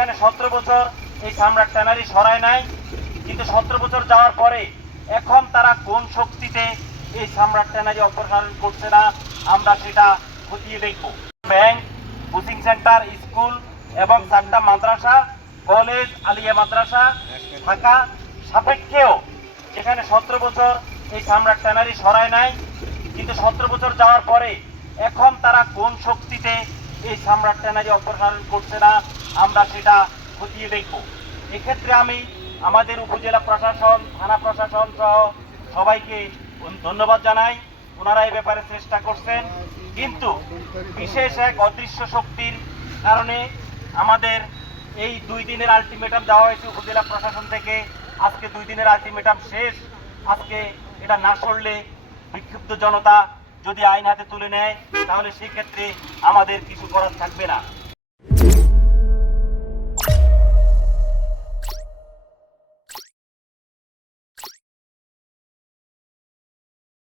এখানে সতেরো বছর এই সম্রাট ট্যানারি সরায় নাই, কিন্তু সতেরো বছর যাওয়ার পরে এখন তারা কোন শক্তিতে এই সম্রাট ট্যানারি অপসারণ করছে না, আমরা সেটা খতিয়ে দেখব। ব্যাংক, কোচিং সেন্টার, স্কুল এবং চারটা মাদ্রাসা, কলেজ, আলিয়া মাদ্রাসা থাকা সাপেক্ষেও এখানে সতেরো বছর এই সম্রাট ট্যানারি সরায় নাই, কিন্তু সতেরো বছর যাওয়ার পরে এখন তারা কোন শক্তিতে এই সম্রাট ট্যানারি অপসারণ করছে না আমরা সেটা খতিয়ে দেখব। এক্ষেত্রে আমি আমাদের উপজেলা প্রশাসন, থানা প্রশাসন সহ সবাইকে ধন্যবাদ জানাই। ওনারা এই ব্যাপারে চেষ্টা করছেন। কিন্তু বিশেষ এক অদৃশ্য শক্তির কারণে আমাদের এই দুই দিনের আলটিমেটাম দেওয়া হয়েছে উপজেলা প্রশাসন থেকে। আজকে দুই দিনের আলটিমেটাম শেষ। আজকে এটা না সরলে বিক্ষুব্ধ জনতা যদি আইন হাতে তুলে নেয়, তাহলে সেক্ষেত্রে আমাদের কিছু করার থাকবে না।